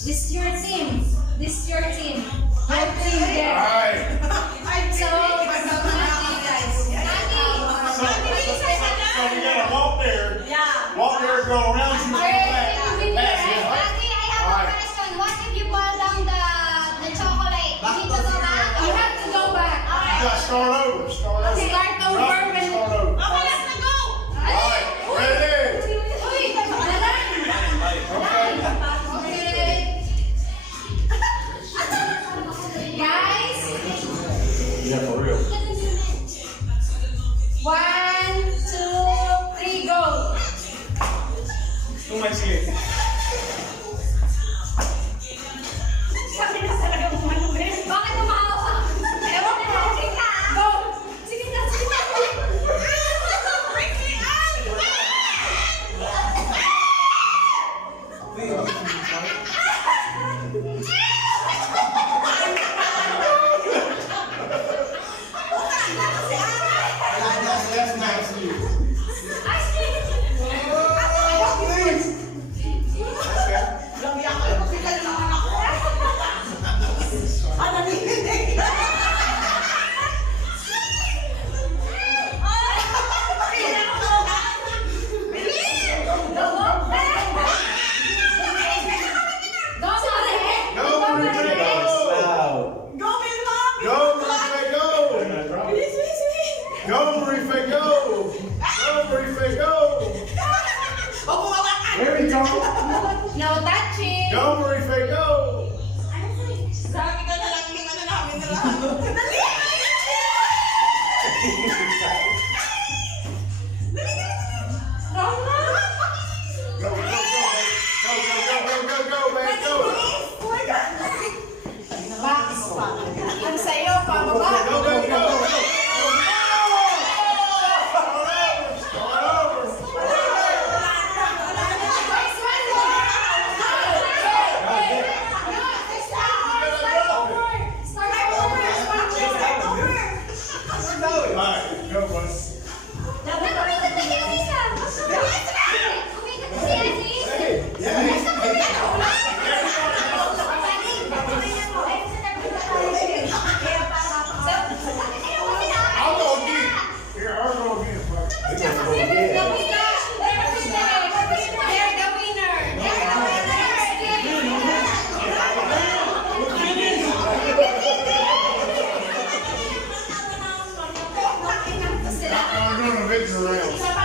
This is your team. This is your team. Your team there. Alright. So guys. So we gotta walk there. Yeah. Walk there, go around, shoot back. Pass it, right? Ate, I have a question. What if you fall down the chocolate? You need to go back? You have to go back. You gotta start over. Start over. Start over. Start over. Okay, let's go. Alright, ready? Uy, dalan. Okay. Okay. Guys, Yeah, for real. 1, 2, 3, go. Kung may sige. Bakit tumawa? Ewan ko. Go. Sige na, sige na. That's nice of you. Go, Marie, go! Go, Marie, go! Go, Marie, go! Go, Marie, go! There we go! No touching. Go, Marie, go! Sabi ko na lang, hindi ko na namin na lang. Go, go, babe, go! Box. Ang sayo, pababa. Go, go, go! Start over! Alright, go, buddy. I'll go again. Here, I'll go again. I'm going to victory round.